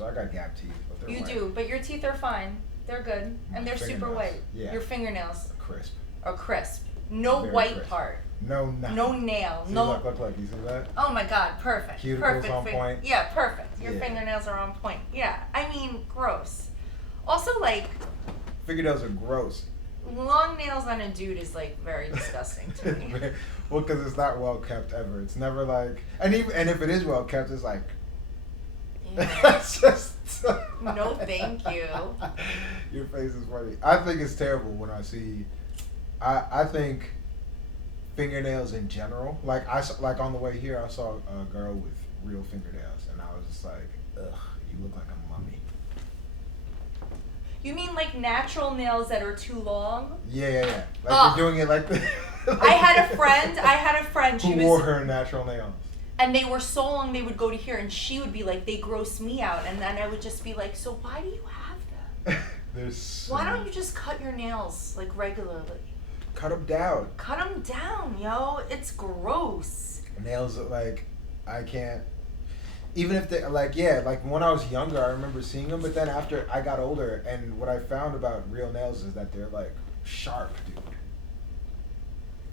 so I got gap teeth, but they're You white. do, but your teeth are fine. They're good, and they're super white. Yeah. Your fingernails Crisp. are crisp. No Very white crisp. part. No, nothing. No nail. See, No. look, you see that? Oh my God, perfect. Cuticles Perfect. on point. Yeah, perfect. Your Yeah. fingernails are on point. Yeah, I mean, gross. Also, like, Fingernails are gross. long nails on a dude is like very disgusting to me. Well, because it's not well kept ever. It's never like, and if it is well kept, it's like. It's just. No, thank you. Your face is funny. I think it's terrible when I see. I think fingernails in general. Like on the way here, I saw a girl with real fingernails, and I was just like, ugh, you look like a mummy. You mean like natural nails that are too long? Yeah. Like you're doing it like this. I had a friend. She who wore her natural nails. And they were so long they would go to here, and she would be like, they gross me out. And then I would just be like, so why do you have them? Why don't you just cut your nails like regularly? Cut them down. Cut them down, yo. It's gross. Nails, like, I can't. Even if they, like, yeah, like when I was younger, I remember seeing them. But then after I got older, and what I found about real nails is that they're like sharp, dude.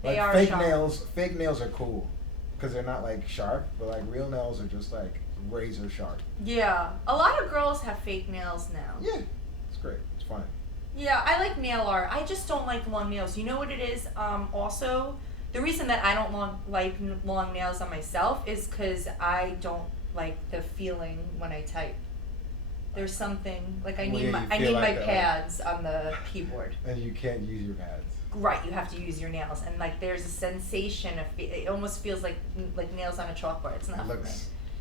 They like are fake sharp. nails. Fake nails are cool because they're not like sharp, but like real nails are just like razor sharp. Yeah. A lot of girls have fake nails now. Yeah, it's great. It's fine. Yeah, I like nail art. I just don't like long nails. You know what it is? Also, the reason that I don't like long nails on myself is because I don't like the feeling when I type. There's something like I need my pads on the keyboard. And you can't use your pads. Right, you have to use your nails, and like there's a sensation of it almost feels like nails on a chalkboard. It's not for me.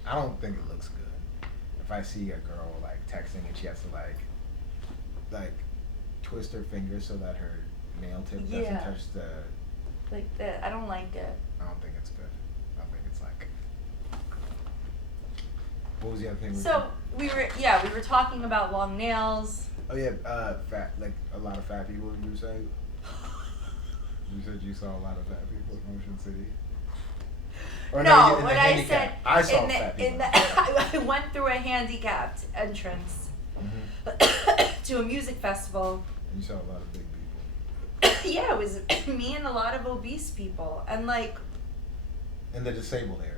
I don't think it looks good. If I see a girl like texting and she has to like twist her fingers so that her nail tip doesn't touch the. Like that, I don't like it. I don't think it's good. I think it's like. What was the other thing? We were talking about long nails. Oh yeah, fat, like a lot of fat people. You were saying. You said you saw a lot of fat people in Ocean City. Or no, what I said I saw fat people. I went through a handicapped entrance to a music festival. And you saw a lot of big people. Yeah, it was me and a lot of obese people, and like. In the disabled area.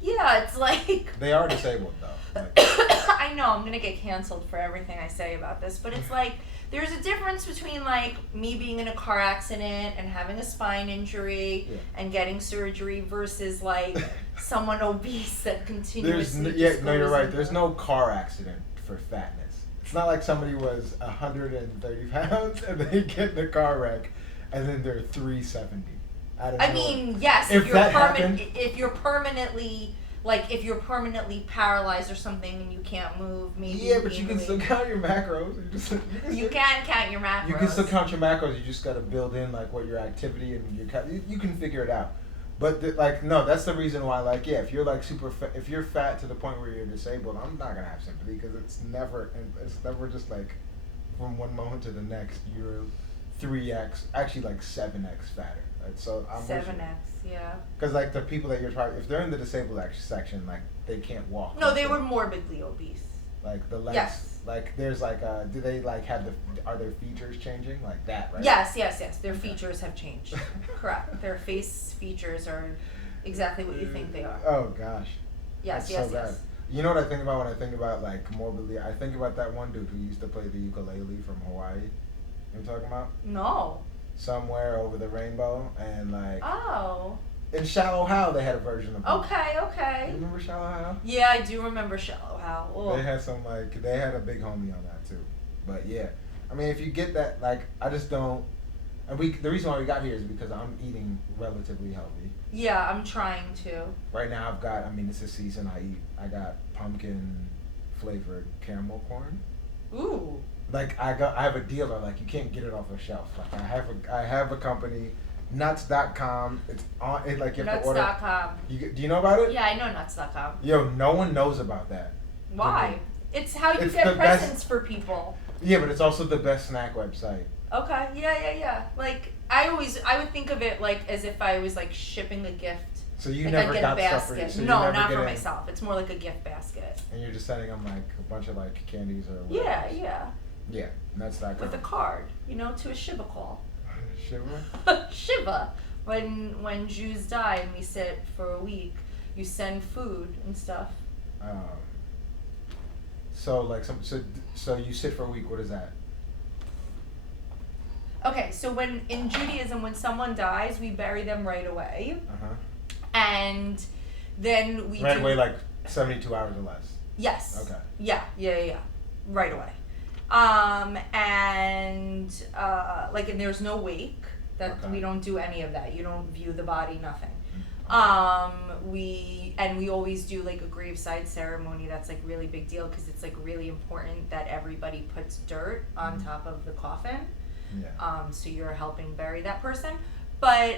Yeah, it's like. They are disabled though. Like, I know I'm gonna get canceled for everything I say about this, but it's like. There's a difference between like me being in a car accident and having a spine injury and getting surgery versus like someone obese that continuously. You're right. There's no car accident for fatness. It's not like somebody was 130 pounds and they get in a car wreck and then they're 370. I mean, yes, if you're permanently. Like, if you're permanently paralyzed or something and you can't move, maybe. Yeah, but you can still count your macros. You can count your macros. You can still count your macros. You just got to build in, like, what your activity and you can figure it out. But, no, that's the reason why, like, yeah, if you're, like, super fat, if you're fat to the point where you're disabled, I'm not going to have sympathy because it's never just, like, from one moment to the next, you're 3x, actually, like, 7x fatter. Right? So I'm 7x, yeah. Because like the people that you're trying, if they're in the disabled section, like they can't walk. No, they were morbidly obese. Like the legs. Yes. Like there's like do they like have are their features changing like that, right? Yes. Their features have changed. Correct. Their face features are exactly what you think they are. Oh gosh. Yes. That's so bad. You know what I think about when I think about like morbidly? I think about that one dude who used to play the ukulele from Hawaii. You know what I'm talking about? No. Somewhere over the rainbow and like. Oh. In Shallow Hal, they had a version of it. Okay. You remember Shallow Hal? Yeah, I do remember Shallow Hal. Oh. They had they had a big homie on that too. But yeah, I mean, if you get that, like, I just don't. And the reason why we got here is because I'm eating relatively healthy. Yeah, I'm trying to. Right now, it's a season. I got pumpkin flavored caramel corn. Ooh. Like I have a dealer. Like you can't get it off the shelf. Like I have a company. Nuts.com. It's on. It like you have to order. Nuts.com. Do you know about it? Yeah, I know Nuts.com. Yo, no one knows about that. Why? It's how you get presents for people. Yeah, but it's also the best snack website. Okay. Yeah. Like I would think of it like as if I was like shipping a gift So you like never I get got a stuff for basket. you. So you No, never not get for in- myself. It's more like a gift basket. And you're just sending them like a bunch of like candies or whatever. Yeah, yeah. Yeah, and that's that. With a card, you know, to a Shiva call. Shiva? Shiva. When Jews die and we sit for a week, you send food and stuff. So like so you sit for a week. What is that? Okay, so when in Judaism, when someone dies, we bury them right away, and then we Right do, away, like 72 hours or less. Yes. Okay. Yeah. Right away. And there's no wake. That Okay. we don't do any of that. You don't view the body, nothing. We always do like a graveside ceremony. That's like really big deal because it's like really important that everybody puts dirt on top of the coffin. Yeah. So you're helping bury that person. But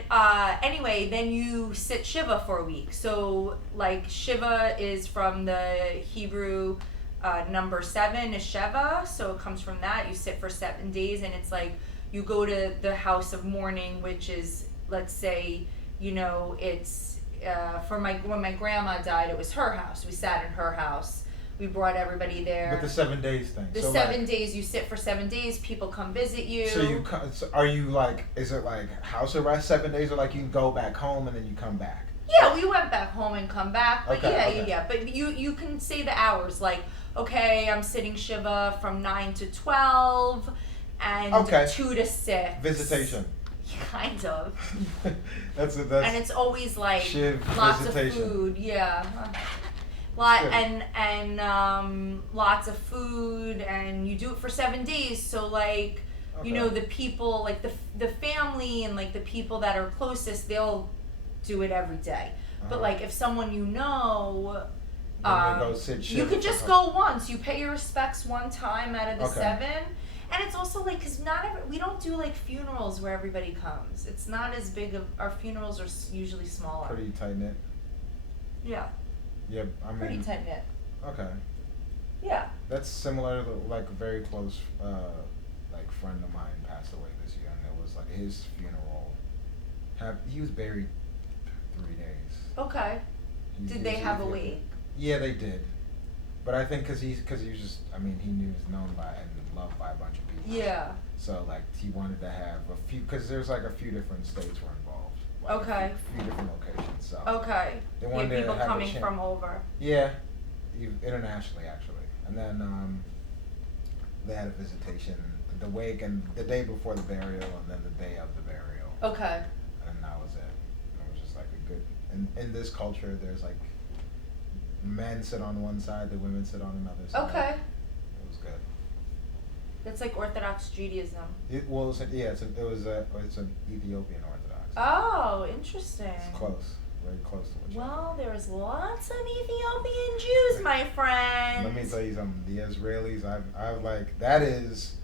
anyway, then you sit Shiva for a week. So like Shiva is from the Hebrew number 7 is Sheva. So it comes from that. You sit for 7 days, and it's like you go to the house of mourning, which is, let's say, you know, it's when my grandma died, it was her house. We sat in her house. We brought everybody there. But the 7 days thing. The so 7 like, days, you sit for 7 days. People come visit you. So are you like? Is it like house arrest 7 days, or like you can go back home and then you come back? Yeah, we went back home and come back. But Okay. yeah. But you can say the hours, like, okay, I'm sitting Shiva from 9 to 12 and 2 to 6. Visitation. Kind of. that's and it's always like Shiv lots visitation. of food, yeah. Lots of food, and you do it for 7 days. So like, you know, the people, like the family and like the people that are closest, they'll do it every day. But like if someone you know, you could just go once. You pay your respects one time out of the 7. And it's also like, because we don't do like funerals where everybody comes. It's not as big of, our funerals are usually smaller. Pretty tight knit. Yeah. Yeah, I mean. Pretty tight knit. Okay. Yeah. That's similar to like a very close like friend of mine passed away this year, and it was like his funeral. He was buried 3 days. Okay. Did they have a wake? Yeah, they did. But I think because he was just, I mean, he was known by and loved by a bunch of people. Yeah. So like he wanted to have a few, because there's like a few different states were involved. Like Okay. A few different locations. So. Okay. They wanted to people have coming from over. Yeah, internationally actually, and then they had a visitation, the wake, and the day before the burial, and then the day of the burial. Okay. And that was it. It was just like a good. In this culture, there's like men sit on one side, the women sit on another side. Okay. It was good. That's like Orthodox Judaism. It was an Ethiopian Orthodox. Oh, interesting. It's close, very close to what you. Well, there's lots of Ethiopian Jews, my friend. Let me tell you something. The Israelis, I've like, that is,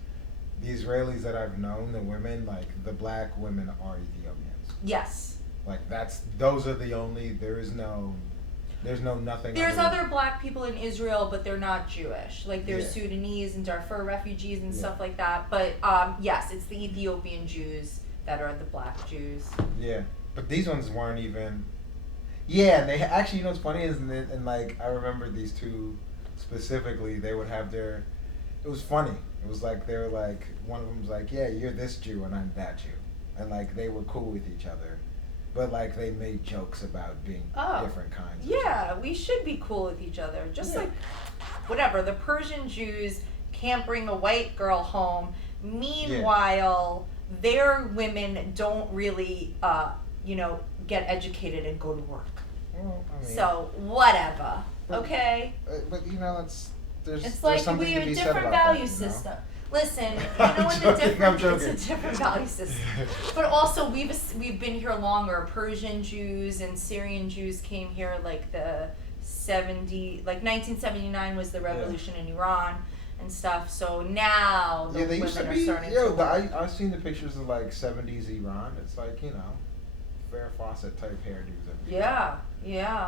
the Israelis that I've known, the women, like the black women are Ethiopians. Yes. Like those are the only. There's no nothing. There's other black people in Israel, but they're not Jewish. Like there's Yeah. Sudanese and Darfur refugees and Yeah. stuff like that. But yes, it's the Ethiopian Jews that are the black Jews. Yeah, but these ones weren't even. Yeah, and they actually, you know what's funny is, and like I remember these two specifically. They would have their. It was funny. It was like they were like, one of them was like, yeah, you're this Jew and I'm that Jew, and like they were cool with each other. But like they made jokes about being different kinds. Yeah, we should be cool with each other. Just like, whatever. The Persian Jews can't bring a white girl home. Meanwhile, their women don't really, get educated and go to work. Well, I mean, So whatever. Okay. But you know, there's It's like something we to have a be said different about value that, you know? system. Listen, you I'm know what the joking, I'm difference? joking. It's a different value system. But also, we've been here longer. Persian Jews and Syrian Jews came here like 1979 was the revolution in Iran and stuff. So now the they women used to are be. starting Yo, to work. I've seen the pictures of like 70s Iran. It's like, you know, Farrah Fawcett type hairdos. Yeah.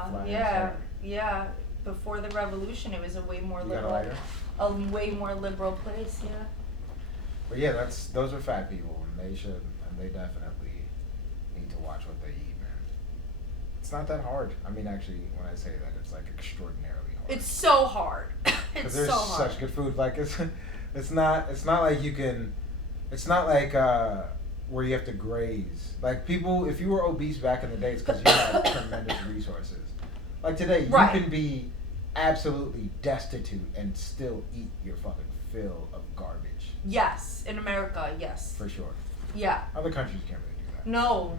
Flat hair. Yeah. Before the revolution, it was a way more You got a liberal, lighter? a way more liberal place. Yeah. But yeah, those are fat people, and they definitely need to watch what they eat, man. It's not that hard. I mean, actually, when I say that, it's like extraordinarily hard. It's so hard. It's there's so hard. such good food. Like it's not like you can. It's not like where you have to graze. Like people, if you were obese back in the day, it's because you had tremendous resources. Like today, you can be absolutely destitute and still eat your fucking fill of garbage. Yes, in America, yes. For sure. Yeah. Other countries can't really do that. No,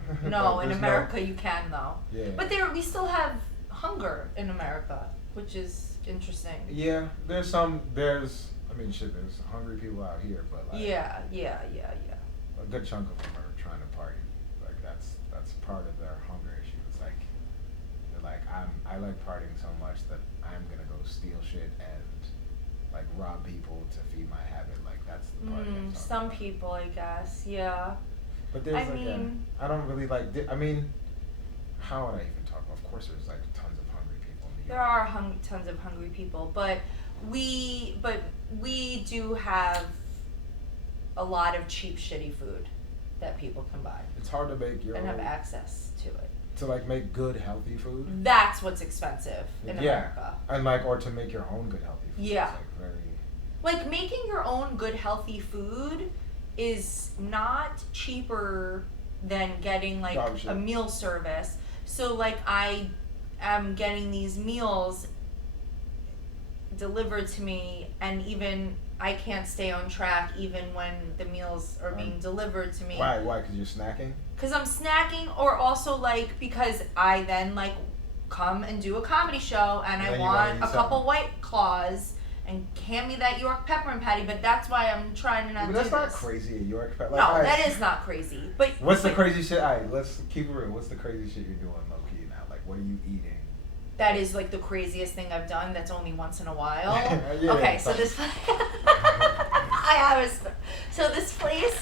in America you can though. Yeah. But we still have hunger in America, which is interesting. Yeah, there's I mean, shit, there's hungry people out here, but like. Yeah. A good chunk of them are trying to party. Like that's part of their hunger issue. It's like they're like I like partying so much that I'm gonna go steal shit and like rob people to feed my habit. Like that's the party. Some people, I guess, yeah. But there's I don't really like. I mean, how would I even talk? Of course, there's like tons of hungry people in New York. There are tons of hungry people, but we do have a lot of cheap, shitty food that people can buy. It's hard to make your and have access to it. To like make good, healthy food. That's what's expensive in America. And like, or to make your own good, healthy food. Yeah. It's like very. Like making your own good, healthy food is not cheaper than getting like a meal service. So like I am getting these meals delivered to me, and even I can't stay on track even when the meals are being delivered to me. Why? Because you're snacking? Because I'm snacking, or also like because I then like come and do a comedy show and I want a couple White Claws and hand me that York peppermint patty, but that's why I'm trying to not do this. But that's not crazy, a York peppermint. Like, no, that is not crazy. But what's the crazy shit? Alright, let's keep it real. What's the crazy shit you're doing low key now? Like, what are you eating? That is like the craziest thing I've done. That's only once in a while. Yeah, okay, so this so this place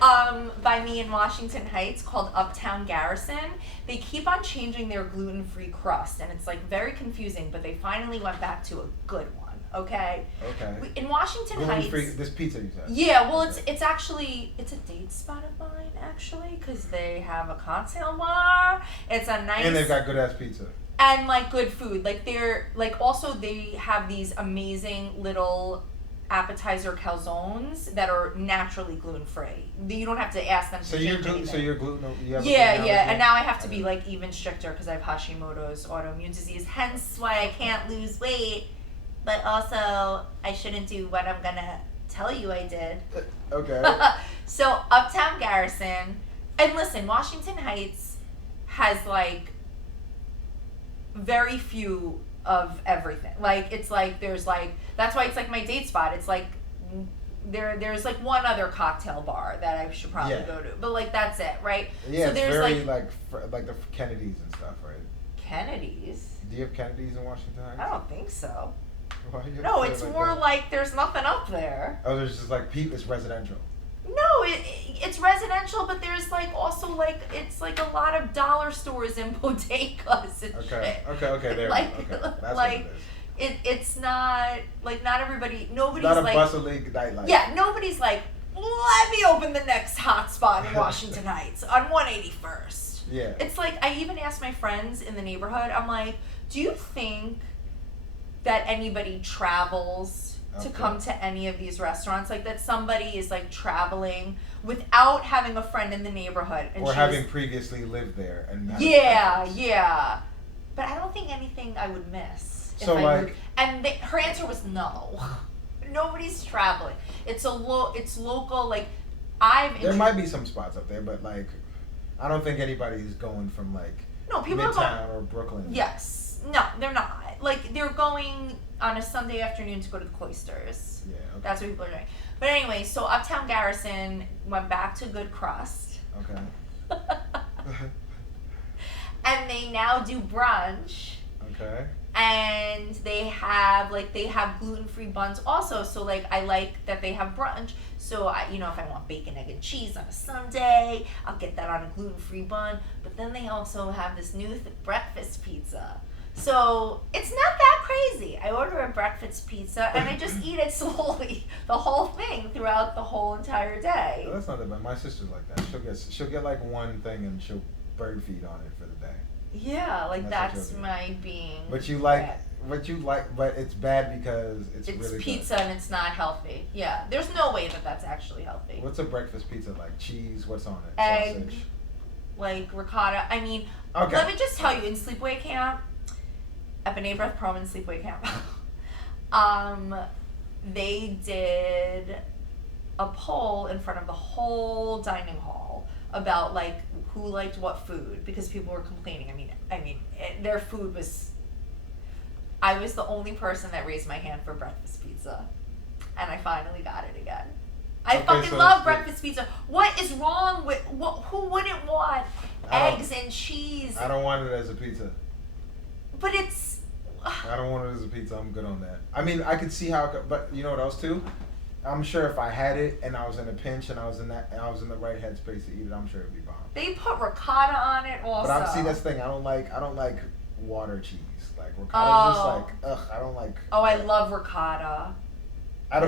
by me in Washington Heights called Uptown Garrison. They keep on changing their gluten-free crust, and it's like very confusing. But they finally went back to a good one. Okay. In Washington gluten-free, Heights. This pizza you said. Yeah, well, it's actually a date spot of mine actually, because they have a cocktail bar. It's a nice. And they've got good ass pizza. And like good food, like they're like also they have these amazing little appetizer calzones that are naturally gluten free. You don't have to ask them to change anything. So you're gluten. Yeah, and now I have to be like even stricter because I have Hashimoto's autoimmune disease. Hence why I can't lose weight, but also I shouldn't do what I'm gonna tell you I did. Okay. So Uptown Garrison, and listen, Washington Heights has like very few of everything. Like it's like there's like that's why it's like my date spot. It's like there's like one other cocktail bar that I should probably go to, but like that's it, right? Yeah, so there's very like the Kennedys and stuff, right? Kennedy's. Do you have Kennedys in Washington Heights? I don't think so. No, it's like more like there's nothing up there. Oh, there's just like it's residential. No, it's residential, but there's like also like it's like a lot of dollar stores and bodegas and shit. Okay, there. Like, okay, that's like what it is. It's not like not everybody. Nobody's not a like bustling nightlife. Yeah, nobody's like let me open the next hot spot in Washington Heights on 181st. Yeah. It's like I even asked my friends in the neighborhood. I'm like, do you think that anybody travels to come to any of these restaurants, like that somebody is like traveling without having a friend in the neighborhood, and or having previously lived there and yeah, but I don't think anything I would miss. So like, and her answer was no. Nobody's traveling. It's local. Like there might be some spots up there, but like I don't think anybody's going from like people Midtown or Brooklyn. Yes, no, they're not. Like they're going on a Sunday afternoon to go to the Cloisters. Yeah, okay. That's what people are doing. But anyway, so Uptown Garrison went back to good crust. Okay. And they now do brunch. Okay. And they have gluten-free buns also. So like I like that they have brunch. So if I want bacon, egg, and cheese on a Sunday, I'll get that on a gluten-free bun. But then they also have this new breakfast pizza. So it's not that crazy. I order a breakfast pizza and I just eat it slowly, the whole thing throughout the whole entire day. No, that's not that bad. My sister's like that. She'll get like one thing and she'll bird feed on it for the day. Yeah, like That's that's what you'll do. my being. But you bad. like, but it's bad because it's really pizza good. and it's not healthy. Yeah, there's no way that that's actually healthy. What's a breakfast pizza like? Cheese? What's on it? Egg, Sausage. like ricotta. I mean, Okay. let me just tell you, in sleepaway camp, at B'nai B'rith Prom in sleepaway camp, they did a poll in front of the whole dining hall about like who liked what food because people were complaining. Their food was. I was the only person that raised my hand for breakfast pizza, and I finally got it again. I fucking love breakfast pizza. What is wrong with who wouldn't want eggs and cheese? I don't want it as a pizza. But it's. I don't want it as a pizza. I'm good on that. I mean, I could see how, but you know what else too? I'm sure if I had it and I was in a pinch and I was in the right headspace to eat it, I'm sure it'd be bomb. They put ricotta on it also. But see, that's the thing. I don't like water cheese. Like ricotta's just like ugh. I don't like. Oh, I love ricotta.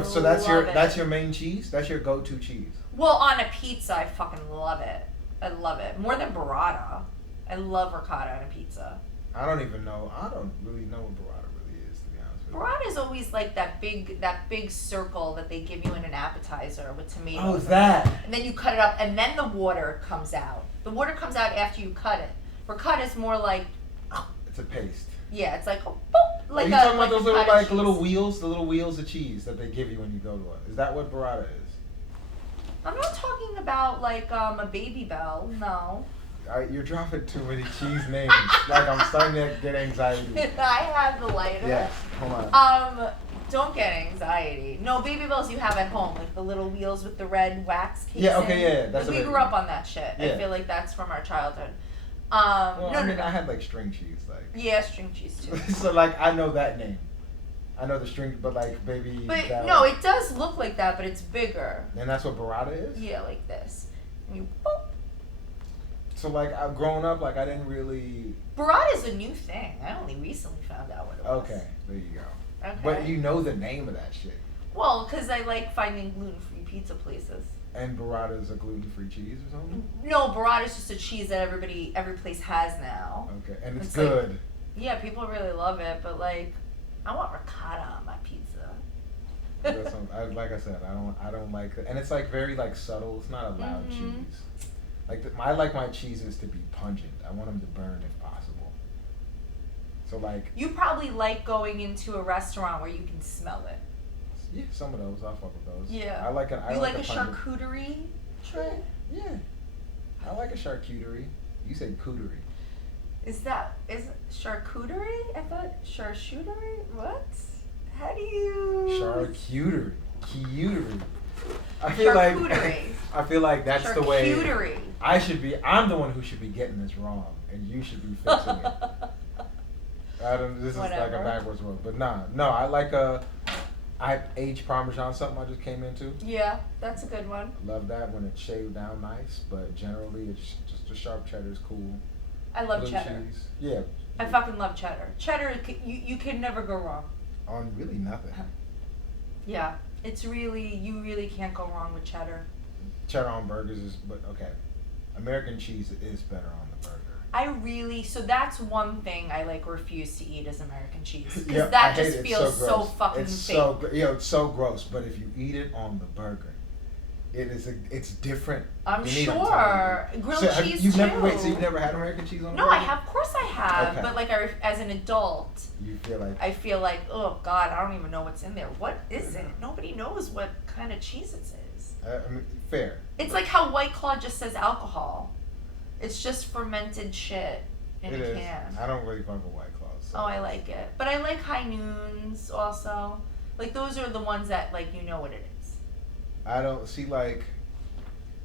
So that's your main cheese. That's your go-to cheese. Well, on a pizza, I fucking love it. I love it more than burrata. I love ricotta on a pizza. I don't even know. I don't really know what burrata really is, to be honest with you. Burrata is always like that big circle that they give you in an appetizer with tomatoes. Oh, that. And then you cut it up, and then the water comes out. The water comes out after you cut it. Ricotta is more like. It's a paste. Yeah, it's like a boop, like Are you talking about like those ricotta cheese. little wheels of cheese that they give you when you go to it? Is that what burrata is? I'm not talking about like a Baby Bell. No. You're dropping too many cheese names. Like I'm starting to get anxiety. I have the lighter. Yeah, hold on. Don't get anxiety. No, Baby Bells you have at home, like the little wheels with the red wax casing. Yeah, okay, yeah, that's we what grew up on that shit. Yeah. I feel like that's from our childhood. Well, no, I had like string cheese, like. Yeah, string cheese too. So like I know that name. I know the string, but like baby. But no, it does look like that, but it's bigger. And that's what burrata is. Yeah, like this. And you boop. So like growing up, like I didn't really. Burrata is a new thing. I only recently found out what it was. Okay, there you go. Okay. But you know the name of that shit. Well, because I like finding gluten-free pizza places. And burrata is a gluten-free cheese or something? No, burrata is just a cheese that every place has now. Okay, and it's like, good. Yeah, people really love it, but like, I want ricotta on my pizza. Like I said, I don't like it, and it's like very like subtle. It's not a loud cheese. Like I like my cheeses to be pungent. I want them to burn if possible. So like. You probably like going into a restaurant where you can smell it. Yeah, some of those. I'll fuck with those. Yeah. I like a charcuterie tray? Yeah. I like a charcuterie. You said cooterie. Is it charcuterie? I thought charcuterie? What? How do you... Charcuterie. Cuterie. I feel like that's the way. Charcuterie. I'm the one who should be getting this wrong, and you should be fixing it. This is like a backwards word, but no, I like aged Parmesan, something I just came into. Yeah, that's a good one. Love that when it's shaved down nice, but generally it's just a sharp cheddar is cool. I love Blue cheddar. Cheese. Yeah. I fucking love cheddar. Cheddar, you can never go wrong. On really nothing. Yeah, you really can't go wrong with cheddar. Cheddar on burgers but okay. American cheese is better on the burger. So that's one thing I like refuse to eat is American cheese. Because Yeah, that just feels so fucking fake. It's so gross, but if you eat it on the burger, it's different. I'm sure. Grilled cheese too. You've never had American cheese on the burger? No, of course I have. Okay. But like as an adult, I feel like, oh God, I don't even know what's in there. What is it? Nobody knows what kind of cheese it is. Fair. It's like how White Claw just says alcohol. It's just fermented shit in a can. I don't really fuck with White Claws. So. Oh, I like it. But I like High Noons also. Like those are the ones that like you know what it is. I don't see like.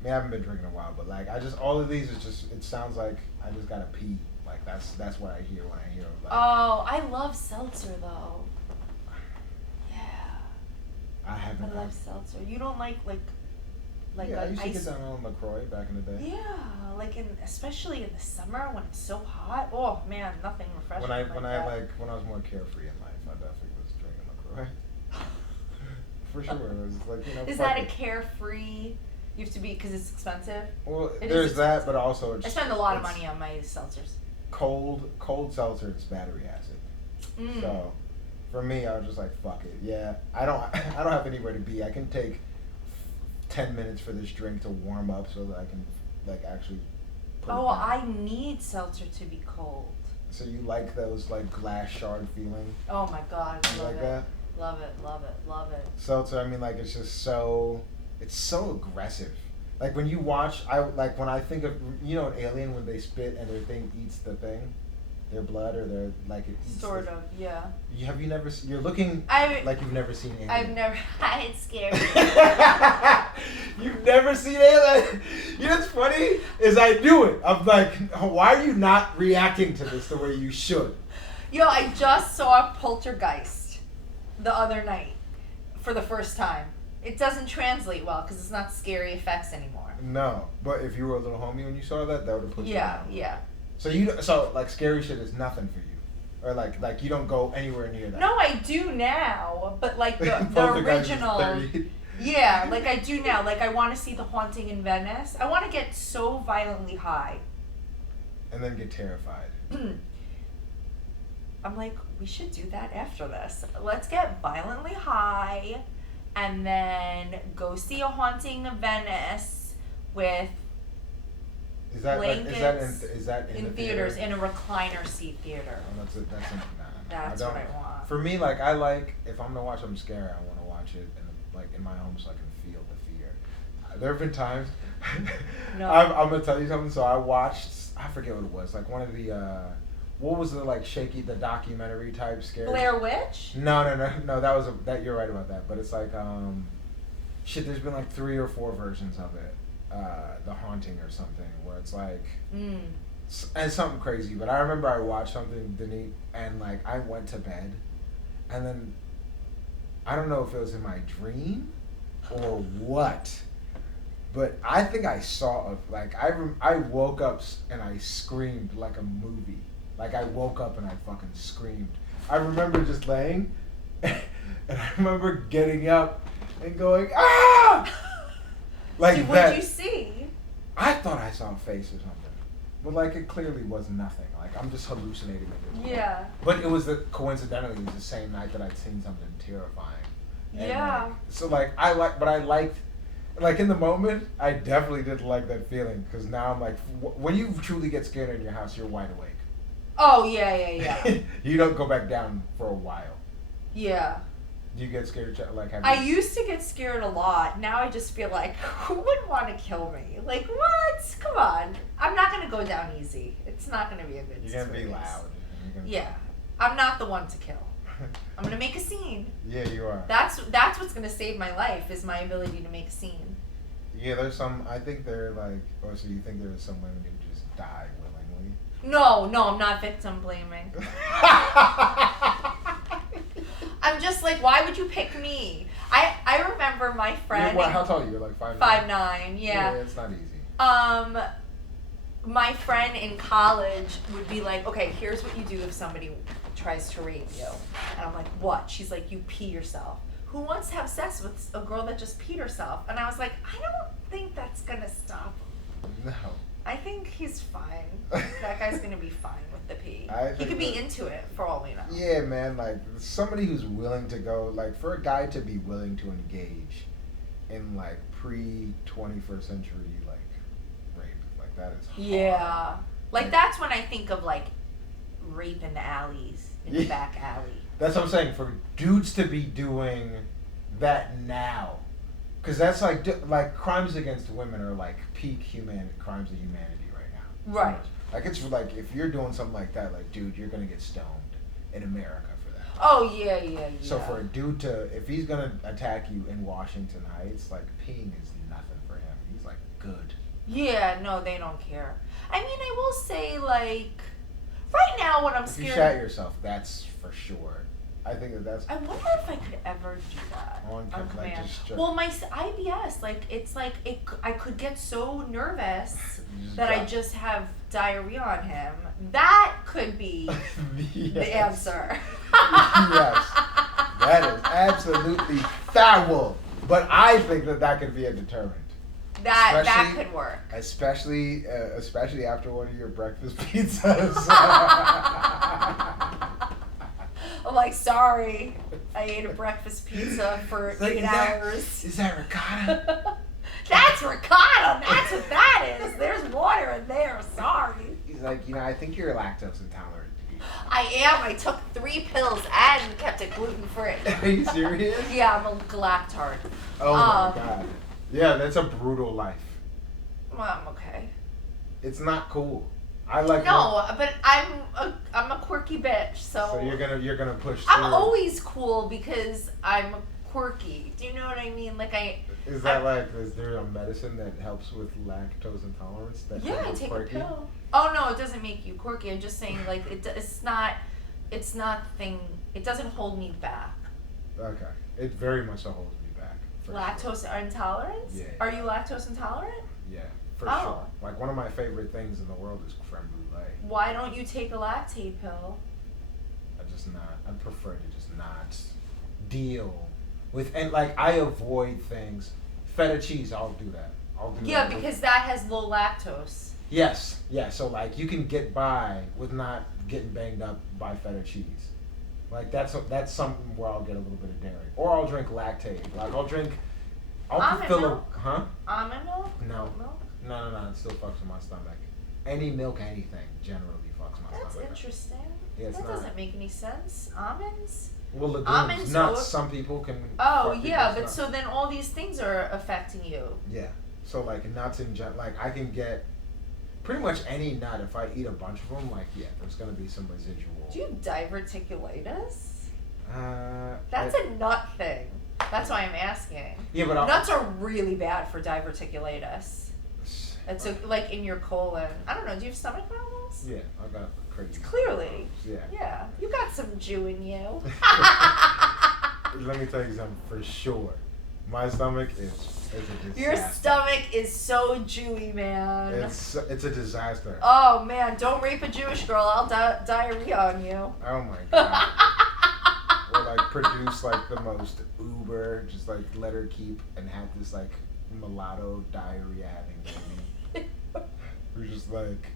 I haven't been drinking in a while, but like all of these is just. It sounds like I just gotta pee. Like that's what I hear when I hear. Like, oh, I love seltzer though. Yeah. I haven't. I love seltzer. You don't like. Yeah, I used to get down on LaCroix back in the day. Yeah, like especially in the summer when it's so hot. Oh man, nothing refreshing. When I was more carefree in life, I definitely was drinking LaCroix. For sure, it was like Is that a carefree? You have to be because it's expensive. Well, there's that, but also I spend a lot of money on my seltzers. cold seltzer is battery acid. Mm. So, for me, I was just like, fuck it. Yeah, I don't I don't have anywhere to be. I can take 10 minutes for this drink to warm up so that I can like actually. Put Oh, it down. I need seltzer to be cold. So you like those like glass shard feeling? Oh my god, You love like it. that? Love it, love it, love it. Seltzer, I mean, like it's just so, it's so aggressive. Like when you watch, when I think of, you know, an alien when they spit and their thing eats the thing, their blood or their like it eats. Sort of, yeah. Have you never? You're looking I like you've never seen Alien. I've never. It's scary. You've never seen Alien? You know what's funny is I knew it. I'm like, why are you not reacting to this the way you should? Yo, I just saw Poltergeist the other night for the first time. It doesn't translate well because it's not scary effects anymore. No, but if you were a little homie when you saw that, that would have put you down. Yeah. So like scary shit is nothing for you, or like you don't go anywhere near that. No, I do now, but like the Poltergeist is original. 30. Yeah, like I do now. Like I want to see The Haunting in Venice. I want to get so violently high. And then get terrified. I'm like, we should do that after this. Let's get violently high, and then go see A Haunting of Venice with Is that blankets is that in the theaters theater? in a recliner seat theater. Oh, That's what I want. For me, like if I'm gonna watch something scary, I want to watch it in my home so I can feel the fear. There have been times. No. I'm gonna tell you something. So I watched. I forget what it was. Like one of the. What was the like the documentary type scary? Blair Witch? No. That was that. You're right about that. But it's like shit. There's been like 3 or 4 versions of it. The Haunting or something where it's like. And something crazy, but I remember I watched something, Denise, and like I went to bed, and then I don't know if it was in my dream or what, but I think I saw I woke up and I screamed like a movie. Like I woke up and I fucking screamed. I remember just laying, and I remember getting up and going ah, like Dude, that. what'd you see? I thought I saw a face or something. But like it clearly was nothing. Like I'm just hallucinating at this point. Yeah. But it was coincidentally it was the same night that I'd seen something terrifying. And Yeah. so like I liked, like in the moment I definitely didn't like that feeling because now I'm like when you truly get scared in your house you're wide awake. Oh yeah. You don't go back down for a while. Yeah. Do you get scared have I you? used to get scared a lot. Now I just feel like, who would want to kill me? Like, what? Come on. I'm not going to go down easy. It's not going to be a good You're gonna be experience. loud. Yeah. I'm not the one to kill. I'm going to make a scene. Yeah, you are. That's what's going to save my life is my ability to make a scene. Yeah, there's some. I think they're like. Oh, so you think there's some women who just die willingly? No, I'm not victim blaming. I'm just like, why would you pick me? I remember my friend. How tall are you? You're like 5'9". 5'9", yeah. It's not easy. My friend in college would be like, okay, here's what you do if somebody tries to rape you. And I'm like, what? She's like, you pee yourself. Who wants to have sex with a girl that just peed herself? And I was like, I don't think that's gonna stop him. No. I think he's fine. That guy's gonna be fine with the pee. He could be into it for all we know. Yeah, man. Like somebody who's willing to go. Like for a guy to be willing to engage in like pre-21st century like rape, like that is hard. Yeah. Like that's when I think of like rape in the alleys, in the back alley. That's what I'm saying. For dudes to be doing that now, because that's like crimes against women are like peak crimes of humanity right now. Right. Like it's like if you're doing something like that, like dude, you're gonna get stoned in America for that. Oh yeah. So for a dude if he's gonna attack you in Washington Heights, like peeing is nothing for him. He's like good. Yeah, no, they don't care. I mean, I will say like, right now when I'm If scared. you shat yourself, that's for sure. I think that's. I wonder if I could ever do that On command. just Well, my IBS, like it's like I could get so nervous just that I drop. just have diarrhea on him. That could be Yes. the answer. Yes, that is absolutely foul. But I think that could be a deterrent. That could work. Especially after one of your breakfast pizzas. I'm like, sorry, I ate a breakfast pizza for Like, 8 hours. Is that ricotta? That's ricotta. That's what that is. There's water in there. Sorry. He's like, I think you're lactose intolerant. I am. I took 3 pills and kept it gluten free. Are you serious? Yeah, I'm a galactard. Oh my god. Yeah, that's a brutal life. Well, I'm okay. It's not cool. I like. No, but I'm a quirky bitch. So you're gonna push through. I'm always cool because I'm quirky. Do you know what I mean? Like Is there a medicine that helps with lactose intolerance? Yeah, I take quirky? A pill. Oh no, it doesn't make you quirky. I'm just saying like it's not It doesn't hold me back. Okay, it very much so holds me back. Lactose intolerance? Yeah. Are you lactose intolerant? Yeah, for sure. Like one of my favorite things in the world is creme brulee. Why don't you take a lactate pill? I prefer to just not deal with, and like I avoid things. Feta cheese, I'll do that. Yeah, because that has low lactose. Yes, yeah. So like you can get by with not getting banged up by feta cheese. Like that's something where I'll get a little bit of dairy, or I'll drink lactate. Like I'll almond fill milk? Huh? Almond milk? No. Milk? No. It still fucks with my stomach. Any milk, anything generally fucks my That's stomach. That's interesting. Yeah, that doesn't make any sense. Almonds? Well, legumes, almonds, nuts. Some people can. Oh yeah, but nuts. so then all these things are affecting you. Yeah. So like nuts in general, like I can get pretty much any nut if I eat a bunch of them. Like yeah, there's gonna be some residual. Do you have diverticulitis? That's a nut thing. That's why I'm asking. Yeah, but nuts are really bad for diverticulitis. It's like in your colon. I don't know. Do you have stomach problems? Yeah, I got crazy. Clearly. Yeah. Yeah, you got some Jew in you. Let me tell you something for sure. My stomach is a disaster. Your stomach is so Jewy, man. It's a disaster. Oh man, don't rape a Jewish girl. I'll diarrhea on you. Oh my god. Or like produce like the most uber, just like let her keep and have this like mulatto diarrhea having baby. We're just like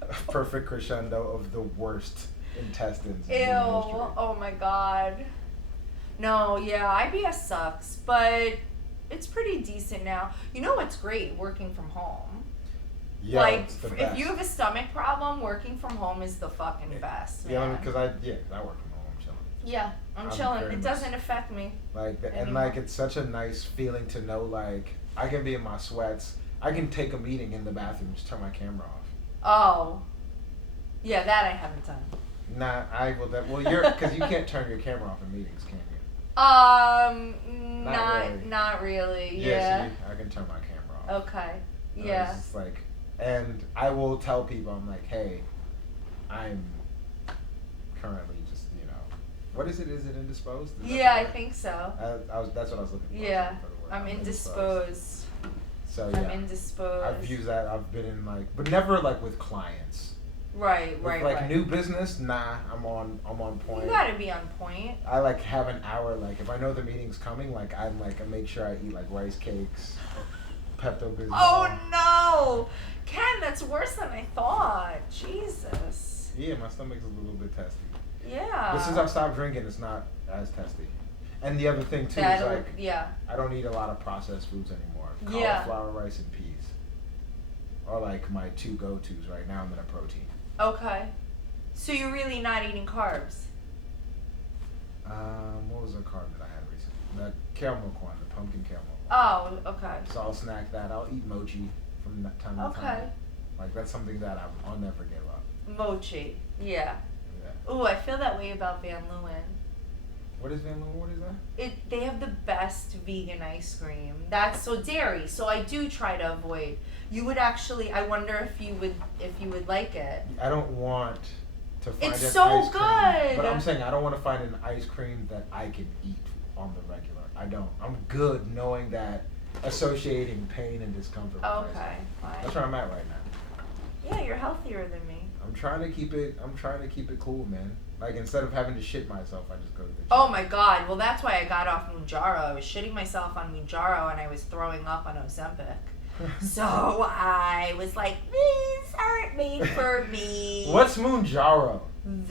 a perfect crescendo of the worst intestines. Ew. Oh my god. No, yeah, IBS sucks, but it's pretty decent now. You know what's great? Working from home. Yeah, like, it's the if best. you have a stomach problem, working from home is the fucking best, man. Yeah, because I work from home. I'm chilling. Yeah, I'm chilling. It doesn't affect me. Like, and like, it's such a nice feeling to know, like, I can be in my sweats. I can take a meeting in the bathroom, just turn my camera off. Oh. Yeah, that I haven't done. Nah, I will. Because you can't turn your camera off in meetings, can you? Not really. Yeah. Yeah. See, I can turn my camera off. Okay. Yeah. It's just like, and I will tell people, I'm like, hey, I'm currently just, what is it? Is it indisposed? I think so. That's what I was looking for. Yeah. I'm indisposed. So yeah. I'm indisposed. I've used that. I've been in but never like with clients. Right. Like new business, nah. I'm on point. You gotta be on point. I like have an hour. Like if I know the meeting's coming, like I make sure I eat like rice cakes, Pepto-Bismol. Oh no, Ken, that's worse than I thought. Jesus. Yeah, my stomach's a little bit testy. Yeah. But since I've stopped drinking, it's not as testy. And the other thing too is like, I don't eat a lot of processed foods anymore. Cauliflower, rice, and peas are like my two go-tos right now. I'm in a protein. Okay. So you're really not eating carbs? What was the carb that I had recently? The kale milk one, the pumpkin kale milk. Oh, okay. So I'll snack that. I'll eat mochi from time to time. Okay. Like that's something that I'll never give up. Mochi. Yeah. Yeah. Ooh, I feel that way about Van Leeuwen. What is Van Leeuwen? What is that? They have the best vegan ice cream. That's so dairy. So I do try to avoid. You would actually. I wonder if you would like it. I don't want to find it's an so ice good. cream, but I'm saying I don't want to find an ice cream that I can eat on the regular. I don't. I'm good knowing that associating pain and discomfort. With Okay, fine. That's where I'm at right now. Yeah, you're healthier than me. I'm trying to keep it cool, man. Like instead of having to shit myself, I just go to the gym. Oh my god, well that's why I got off Mounjaro. I was shitting myself on Mounjaro and I was throwing up on Ozempic. So I was like, these aren't made for me. What's Moonjaro?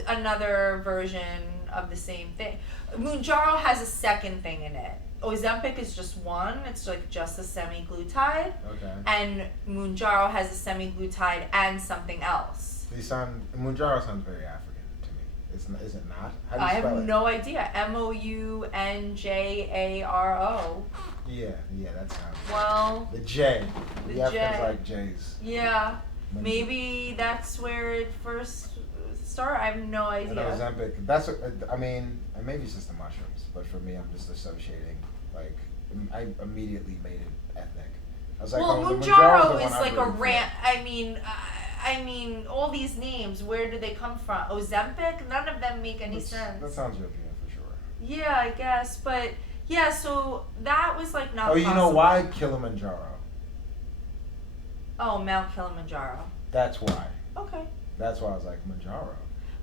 Another version of the same thing. Moonjaro has a second thing in it. Ozempic is just one. It's like just a semi-glutide. Okay. And Moonjaro has a semi-glutide and something else. Moonjaro sounds very African to me. Is it not? How do you I spell have it? no idea. Mounjaro. Yeah, that sounds. Well, The J. the The Africans J. like J's. yeah. Maybe that's where it first started. I have no And idea. Ozempic. And maybe it's just the mushrooms, but for me, I'm just associating, like, I immediately made it ethnic. I was like, Well, oh, the Mounjaro's the Mounjaro one is I'm like a rooting for. rant. I mean, all these names. Where do they come from? Ozempic. None of them make any sense. That sounds European for sure. Yeah, I guess, but yeah. So that was like not. Oh, you know possible. why? Kilimanjaro. Oh, Mount Kilimanjaro. That's why. Okay. That's why I was like, Manjaro.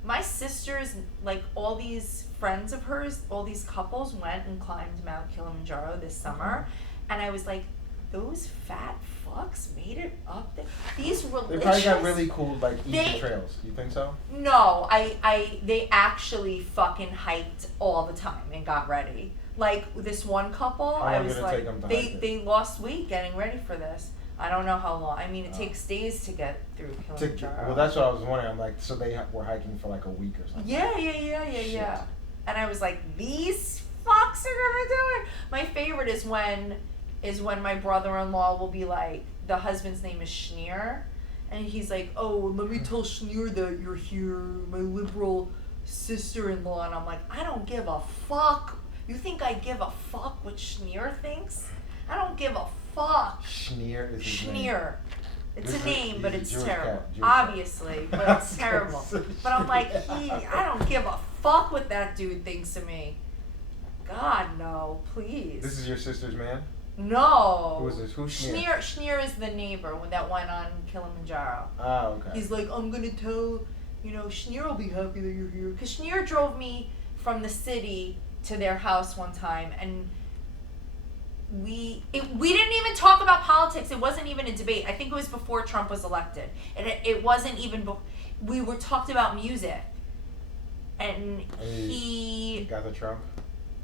My sisters, like all these friends of hers, all these couples went and climbed Mount Kilimanjaro this summer, and I was like, those fat fucks made it up there. These religious. They probably got really cool, like, easy They- trails. You think so? No, they actually fucking hiked all the time and got ready. Like this one couple, How I long was did it like, take them to hike it? they lost weight getting ready for this. I don't know how long. I mean, it Oh. takes days to get through Kilimanjaro. Well, that's what I was wondering. I'm like, so they were hiking for like a week or something. Yeah. Shit. And I was like, these fucks are gonna do it. My favorite is when my brother-in-law will be like, the husband's name is Schneer, and he's like, oh, let me tell Schneer that you're here, my liberal sister-in-law, and I'm like, I don't give a fuck. You think I give a fuck what Schneer thinks? I don't give a fuck. Schneer is his name. Schneer. It's This a is- name, he's but a it's Jewish terrible. cat, Jewish cat. Obviously, but it's terrible. But I'm like, I don't give a fuck what that dude thinks of me. God, no, please. This is your sister's man? No. Who is this? Who's Schneer? Schneer is the neighbor that went on Kilimanjaro. Ah, okay. He's like, I'm gonna tell, Schneer will be happy that you're here. Because Schneer drove me from the city to their house one time, and we didn't even talk about politics. It wasn't even a debate. I think it was before Trump was elected. And it wasn't even, we were talked about music. And You got the Trump?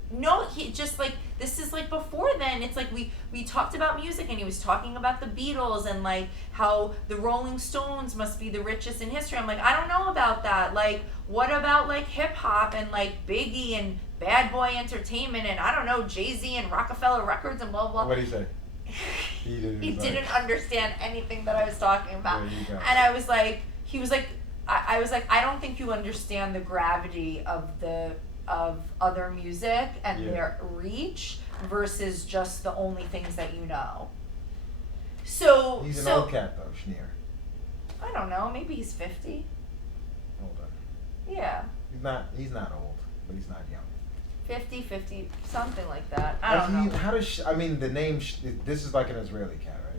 no, he just like, this is like before then. It's like we talked about music, and he was talking about the Beatles and like how the Rolling Stones must be the richest in history. I'm like, I don't know about that. Like, what about like hip hop and like Biggie and Bad Boy Entertainment and I don't know, Jay-Z and Rockefeller Records and blah blah. What did he say? He Didn't understand anything that I was talking about. There you go. And I was like, he was like, I was like, I don't think you understand the gravity of other music and Yeah. their reach versus just the only things that you know. So He's an so old cat though, Schneer. I don't know, maybe he's 50. Hold on. Yeah. He's not old, but he's not young. 50, something like that. I don't know. How does the name? This is like an Israeli cat, right?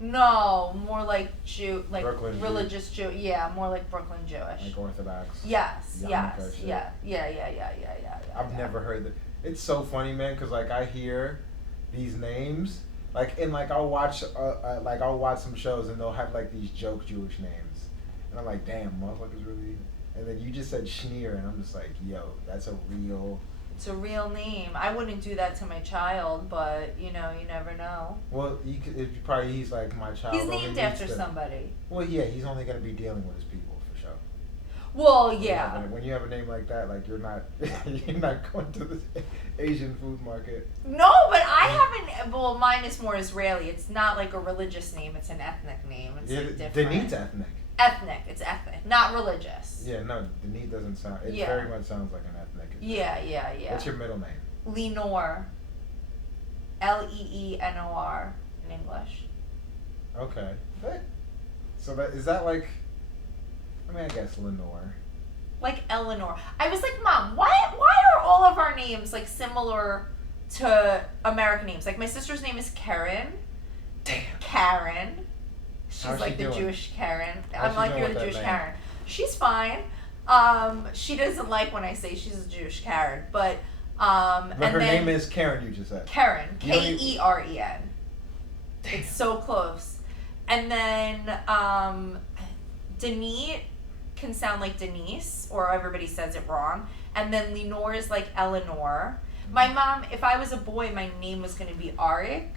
No, more like Jew, like Brooklyn Jew. religious Jew. Yeah, more like Brooklyn Jewish. Like Orthodox. Yes, yarmulke shit. yeah. I've never heard that. It's so funny, man, because like I hear these names, like and like I'll watch some shows and they'll have like these joke Jewish names, and I'm like, damn, motherfuckers really. And then you just said Schneer, and I'm just like, yo, that's a real. It's a real name. I wouldn't do that to my child, but you never know. Well, he's like my child. He's only named needs after to- somebody. Well, yeah, he's only gonna be dealing with his people for sure. Well, yeah. When you have a name like that, like you're not going to the Asian food market. No, but I haven't. Well, mine is more Israeli. It's not like a religious name. It's an ethnic name. It's like different. The need's ethnic. Ethnic. It's ethnic, not religious. Yeah, no, the need doesn't sound. It Yeah. very much sounds like an ethnic. Yeah. What's your middle name? Lenore. Leenor in English. Okay. So is that like? I mean, I guess Lenore. Like Eleanor. I was like, Mom, why are all of our names like similar to American names? Like my sister's name is Karen. Damn. Karen. She's How's like she the doing? Jewish Karen. How's I'm she like, doing you're with the that Jewish name? Karen. She's fine. She doesn't like when I say she's a Jewish Karen, but But and her then name is Karen. You just said. Karen. You don't even- Keren. Damn. It's so close. And then Denise can sound like Denise, or everybody says it wrong. And then Lenore is like Eleanor. My mom, if I was a boy, my name was going to be Arik.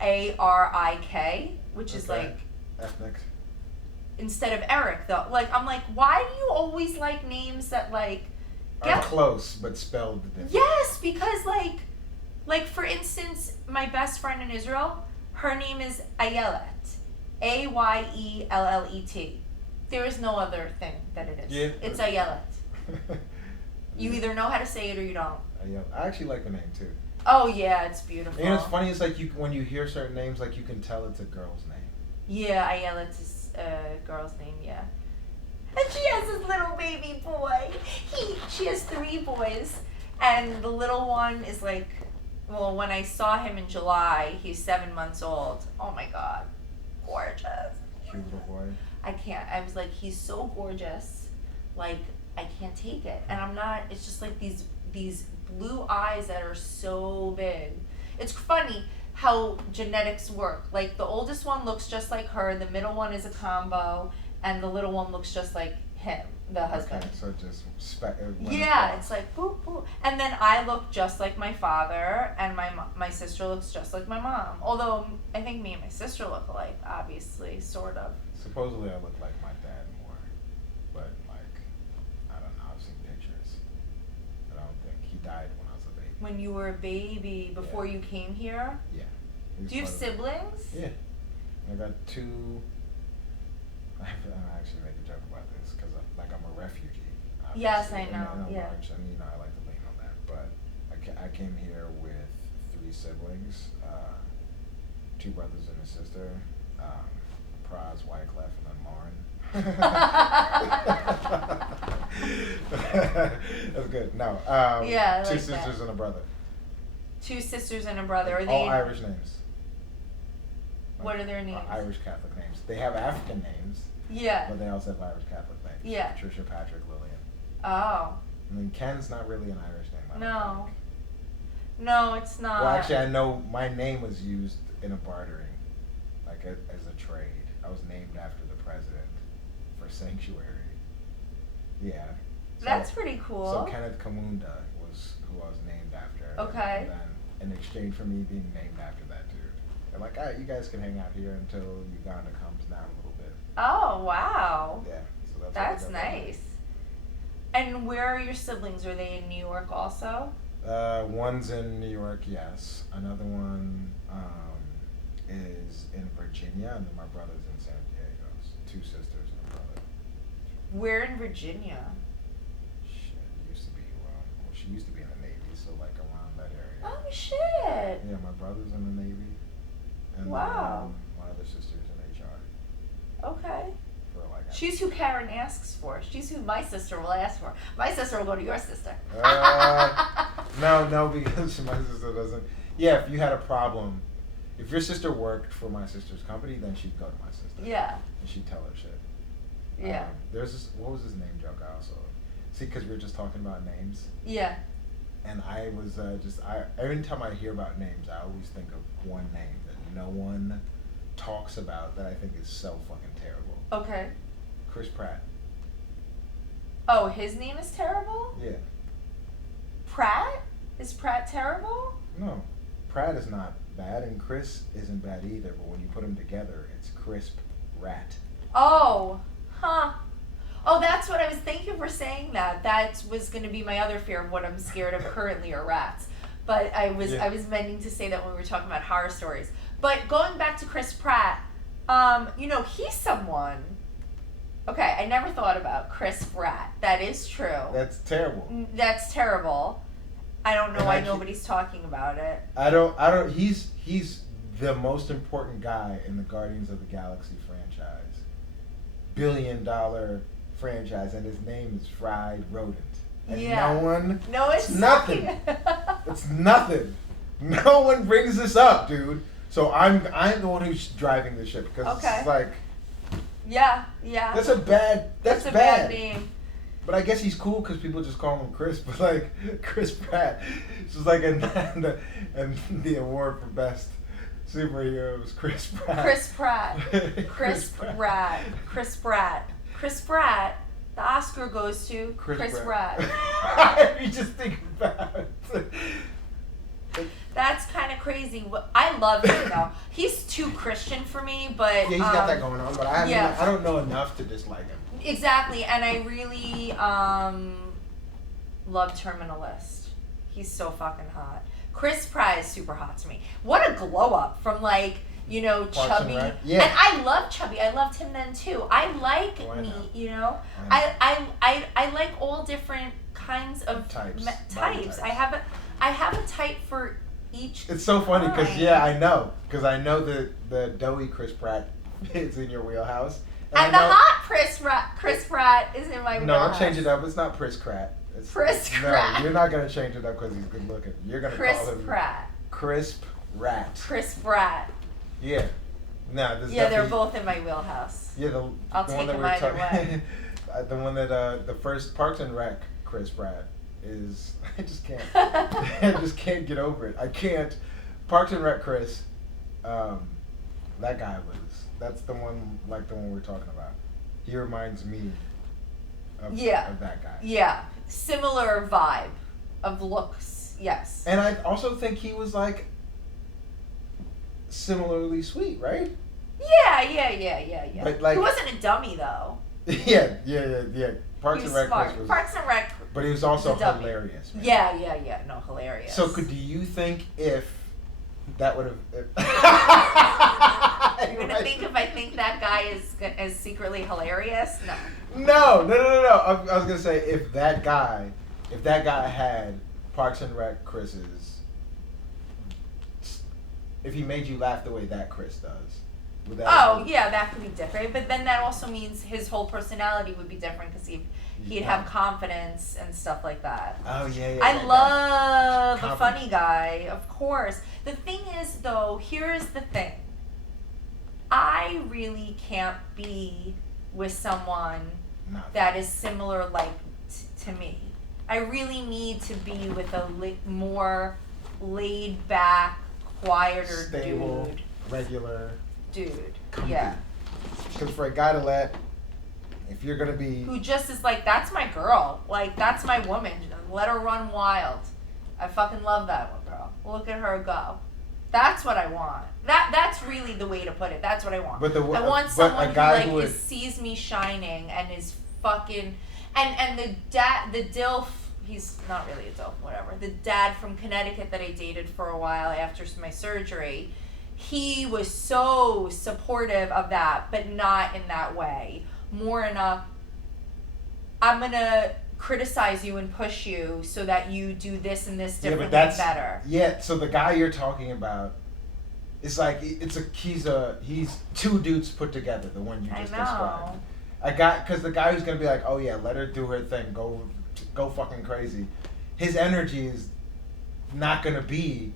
Arik, which is like ethnic. Instead of Eric, though. Like, I'm like, why do you always like names that like Are close but spelled different? Yes, because like for instance, my best friend in Israel, her name is Ayelet, Ayellet. There is no other thing that it is. Yeah. It's Ayelet. You either know how to say it or you don't. I actually like the name too. Oh yeah, it's beautiful. And it's funny. It's like when you hear certain names, like you can tell it's a girl's name. Yeah, Ayelet is a girl's name. Yeah. And she has this little baby boy. She has 3 boys, and the little one is like, well, when I saw him in July, he's 7 months old. Oh my God, gorgeous. Cute little boy. I was like, he's so gorgeous. Like, I can't take it. And I'm not, it's just like these blue eyes that are so big. It's funny how genetics work. Like, the oldest one looks just like her, the middle one is a combo, and the little one looks just like him, the husband. Okay, so just yeah, it's like boop boop. And then I look just like my father, and my sister looks just like my mom. Although I think me and my sister look alike, obviously, sort of. Supposedly I look like my dad more, but like, I don't know, I've seen pictures. I don't think he died when I was a baby. When you were a baby, before you came here? Yeah. Do you have siblings? Yeah. I got 2. I actually make a joke about this because I'm a refugee. Yes, I In know. a Yeah. large, I like to lean on that. But I came here with 3 siblings, 2 brothers and a sister, Praz, Wyclef, and then Lauren. That's good. No. Yeah, I 2 like sisters and a brother. 2 sisters and a brother. Are they all Irish names? What are their names? Irish Catholic names. They have African names. Yeah. But they also have Irish Catholic names. Yeah. Patricia, Patrick, Lillian. Oh. I mean, Ken's not really an Irish name. I don't No. think. No, it's not. Well, actually, I know my name was used in a bartering, like as a trade. I was named after the president for sanctuary. Yeah. So, That's pretty cool. So Kenneth Kamunda was who I was named after. Okay. And then in exchange for me being named after that dude, they're like, all right, you guys can hang out here until Uganda calms down a little bit. Oh, wow. Yeah. So That's nice. And where are your siblings? Are they in New York also? One's in New York, yes. Another one is in Virginia, and then my brother's in San Diego. 2 sisters and a brother. Where in Virginia? Shit, used to be she used to be in the Navy, so like around that area. Oh, shit. Yeah, my brother's in the Navy, and Wow. then my other sister's in HR. Okay. For like. She's who Karen asks for. She's who my sister will ask for. My sister will go to your sister. No, because my sister doesn't. Yeah, if you had a problem, if your sister worked for my sister's company, then she'd go to my sister. Yeah. And she'd tell her shit. Yeah. There's this. What was his name joke? I also see because we were just talking about names. Yeah. And I was every time I hear about names, I always think of one name that no one talks about that I think is so fucking terrible. Okay. Chris Pratt. Oh, his name is terrible? Yeah. Pratt? Is Pratt terrible? No, Pratt is not bad, and Chris isn't bad either. But when you put them together, it's Crisp Rat. Oh, huh. Oh, that's what I was. Thank you for saying that. That was going to be my other fear of what I'm scared of currently are rats. But I was meaning to say that when we were talking about horror stories. But going back to Chris Pratt, he's someone. Okay, I never thought about Chris Pratt. That is true. That's terrible. That's terrible. I don't know And why nobody's talking about it. I don't. He's the most important guy in the Guardians of the Galaxy franchise. $1 billion franchise, and his name is Fried Rodent. And No, it's nothing. It's nothing. No one brings this up, dude. So I'm the one who's driving the ship because it's like. Yeah. That's a bad. That's a bad name. But I guess he's cool because people just call him Chris. But like Chris Pratt, it's just like and the award for best superheroes. Chris Pratt. Chris Pratt. Chris Pratt. Chris Pratt. Chris Pratt. The Oscar goes to Chris Pratt. You just think about it. That's kind of crazy. I love him though. He's too Christian for me, but yeah, he's got that going on. But I don't know enough to dislike him. Exactly, and I really love Terminalist. He's so fucking hot. Chris Pratt is super hot to me. What a glow up from like, you know, chubby. Yeah. And I love chubby. I loved him then too. I like meat, you know. I like all different kinds of types. I have a type for each. It's so funny because I know the doughy Chris Pratt is in your wheelhouse. And the hot Chris Pratt is in my wheelhouse. No, don't change it up. It's not Chris Pratt. Chris Pratt. No, you're not gonna change it up because he's good looking. You're gonna call him Crisp Rat. Chris Pratt. Yeah. No, they're both in my wheelhouse. Yeah, I'll take them either way. The one that the first Parks and Rec Chris Pratt is. I just can't. I just can't get over it. I can't. Parks and Rec Chris. That guy was. That's the one. Like the one we're talking about. He reminds me. Of that guy. Yeah. Similar vibe of looks. Yes. And I also think he was like. Similarly sweet, right? Yeah. But like, he wasn't a dummy though. Yeah. Parks and Rec was. Parks and Rec. But he was also hilarious. Man. Yeah. No, hilarious. So, do you think if that would have? You're gonna think if I think that guy is secretly hilarious? No. No. I was gonna say if that guy had Parks and Rec Chris's. If he made you laugh the way that Chris does. That could be different. But then that also means his whole personality would be different because he'd have confidence and stuff like that. Oh, yeah. I love a funny guy, of course. The thing is, though, here's the thing. I really can't be with someone that is similar to me. I really need to be with a more laid back, quieter stable, dude. Regular. Dude. Comfy. Yeah. Because for a guy to if you're gonna be. Who just is like, that's my girl. Like, that's my woman. Let her run wild. I fucking love that one girl. Look at her go. That's what I want. That's really the way to put it. That's what I want. I want someone who sees me shining and is fucking and the DILF. He's not really a DILF, whatever. The dad from Connecticut that I dated for a while after my surgery, he was so supportive of that, but not in that way. More in a, I'm going to criticize you and push you so that you do this and this differently and better. Yeah, so the guy you're talking about, it's like, he's two dudes put together, the one you just described. Because the guy who's going to be like, oh yeah, let her do her thing, go fucking crazy. His energy is not gonna be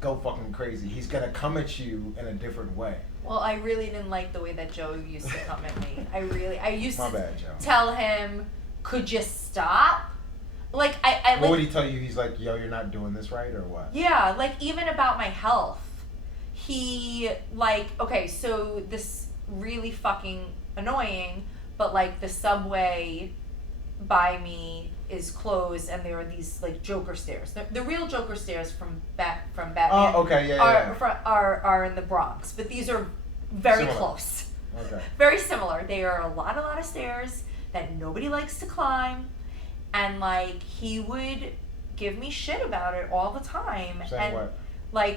go fucking crazy. He's gonna come at you in a different way. Well, I really didn't like the way that Joe used to come at me. I used My to bad, Joe. Tell him, could you stop? What would he tell you? He's like, yo, you're not doing this right, or what? Yeah, even about my health. He, so this really fucking annoying, but the subway by me is closed, and there are these Joker stairs. The real Joker stairs from Batman. Oh, okay, are in the Bronx, but these are very close. Okay. Very similar. They are a lot of stairs that nobody likes to climb, and he would give me shit about it all the time. Saying what?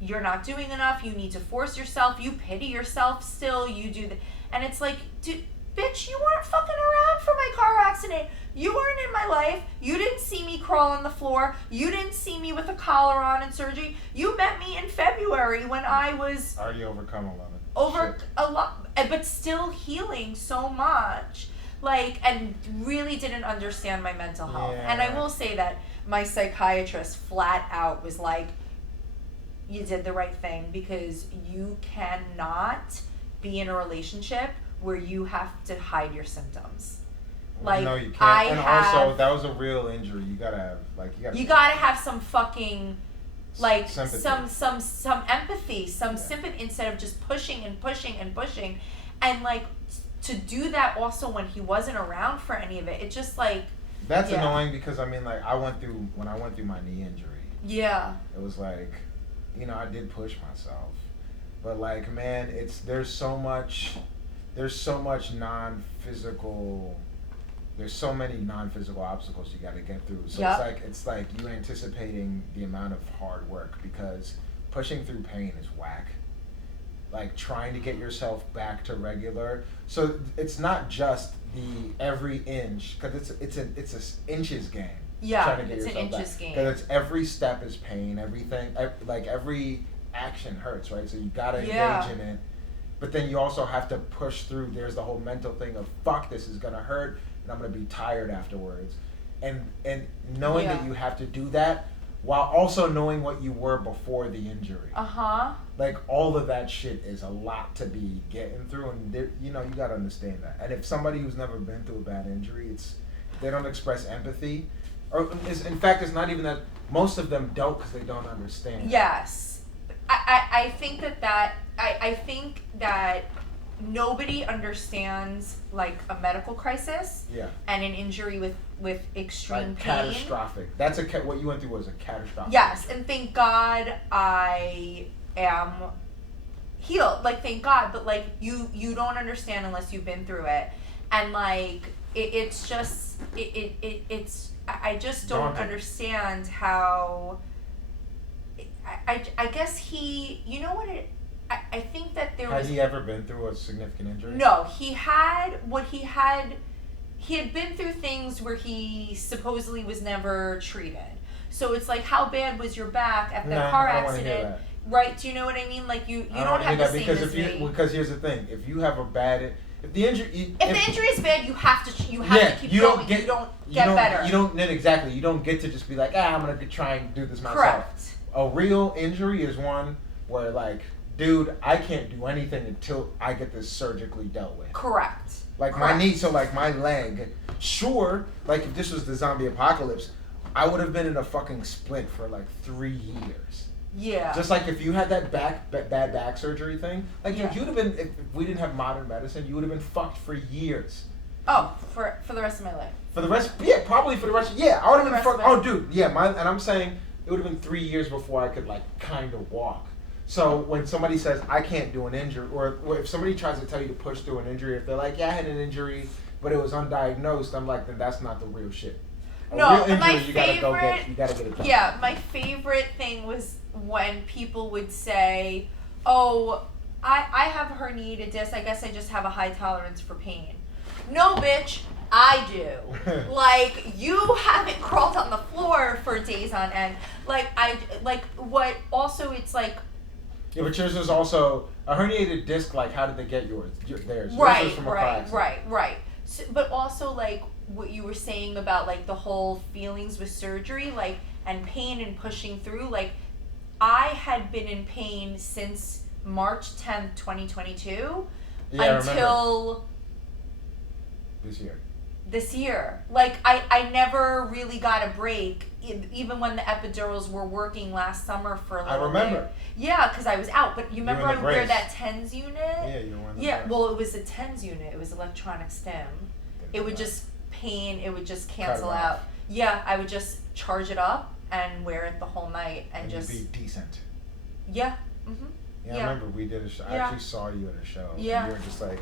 You're not doing enough. You need to force yourself. You pity yourself still. You do and it's dude. Bitch, you weren't fucking around for my car accident. You weren't in my life. You didn't see me crawl on the floor. You didn't see me with a collar on in surgery. You met me in February when I was... Already overcome a lot. But still healing so much. And really didn't understand my mental health. Yeah. And I will say that my psychiatrist flat out was like, you did the right thing because you cannot be in a relationship where you have to hide your symptoms. No, you can't. Also, that was a real injury. You gotta have, you gotta have some fucking like sympathy. some empathy, some sympathy, instead of just pushing and pushing and pushing, and like to do that also when he wasn't around for any of it. It just like that's annoying because I mean like when I went through my knee injury. Yeah. It was like, you know, I did push myself, but like man, there's so much non-physical. There's so many non-physical obstacles you got to get through. So it's like you anticipating the amount of hard work because pushing through pain is whack. Like trying to get yourself back to regular. So it's not just the every inch because it's an inches game. Yeah, trying to get it's an yourself inches back. game. Because it's every step is pain. Everything like every action hurts, right? So you gotta engage in it. But then you also have to push through. There's the whole mental thing of fuck, this is gonna hurt. And I'm gonna be tired afterwards, and knowing that you have to do that while also knowing what you were before the injury. Like all of that shit is a lot to be getting through, and you know you gotta understand that. And if somebody who's never been through a bad injury, they don't express empathy, or in fact it's not even that. Most of them don't because they don't understand. Yes, I think that I think that nobody understands like a medical crisis and an injury with extreme like pain. Catastrophic. That's what you went through was a catastrophic. Yes, and thank God I am healed. Like thank God, but like you don't understand unless you've been through it, and like it's just I just don't understand how. I guess you know what it. I think that there was. Has he ever been through a significant injury? No, he had been through things where he supposedly was never treated. So it's like, how bad was your back at the car accident? Right? Do you know what I mean? Like you don't have the same as me. Because here's the thing: if you have if the injury is bad, you have to keep going. You don't get better. You don't exactly. You don't get to just be like, I'm gonna try and do this myself. Correct. A real injury is one where like, dude, I can't do anything until I get this surgically dealt with. Correct. Like my knee, so like my leg. Sure, like if this was the zombie apocalypse, I would have been in a fucking splint for like 3 years. Yeah. Just like if you had that bad back surgery thing, like you'd have been. If we didn't have modern medicine, you would have been fucked for years. Oh, for the rest of my life. For the rest, probably for the rest. Yeah, I would have been fucked. Oh, dude, yeah, and I'm saying it would have been 3 years before I could like kind of walk. So when somebody says I can't do an injury, or if somebody tries to tell you to push through an injury, if they're like, I had an injury, but it was undiagnosed, I'm like, then that's not the real shit. No, real injury, my you favorite. You gotta get it done. Yeah, my favorite thing was when people would say, "Oh, I have a herniated disc. I guess I just have a high tolerance for pain." No, bitch. I do. Like, you haven't crawled on the floor for days on end. It's like. Yeah, but yours was also a herniated disc. Like, how did they get yours? Theirs. Right, yours was from a car accident. right. So, but also, like, what you were saying about, like, the whole feelings with surgery, like, and pain and pushing through. Like, I had been in pain since March 10th, 2022 until this year. Like, I never really got a break, even when the epidurals were working last summer for a little bit. I remember. Yeah, because I was out. But you remember I would wear that TENS unit? Yeah, you were wearing the brace. Well, it was a TENS unit. It was electronic stim. It would just it would just cancel out. Yeah, I would just charge it up and wear it the whole night and just be decent. Yeah. Mhm. Yeah, I remember we did a show. I actually saw you at a show. Yeah. And you were just like.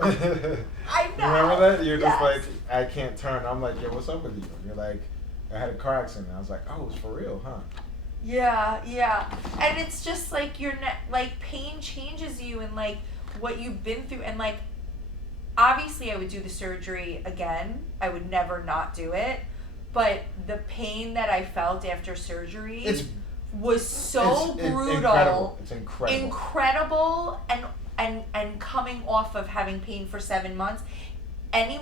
I know. You remember that? You're just like, I can't turn. I'm like, yo, what's up with you? And you're like, I had a car accident. I was like, oh, it's for real, huh? Yeah. And it's just like like pain changes you and like what you've been through, and like obviously I would do the surgery again. I would never not do it. But the pain that I felt after surgery was so brutal. It's incredible. Incredible, and coming off of having pain for 7 months. The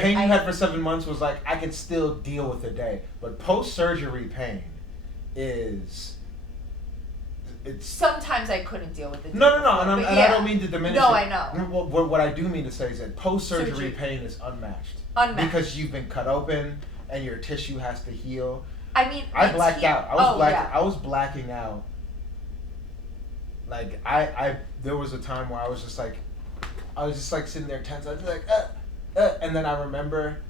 pain you had for 7 months was like, I could still deal with the day. But post-surgery pain it's sometimes I couldn't deal with it. No, and I don't mean to diminish it. No, I know. What I do mean to say is that post-surgery pain is unmatched. Because you've been cut open, and your tissue has to heal. I mean, I blacked out. I Yeah. was blacking out. Like there was a time where I was just like sitting there tense. I was like, and then I remember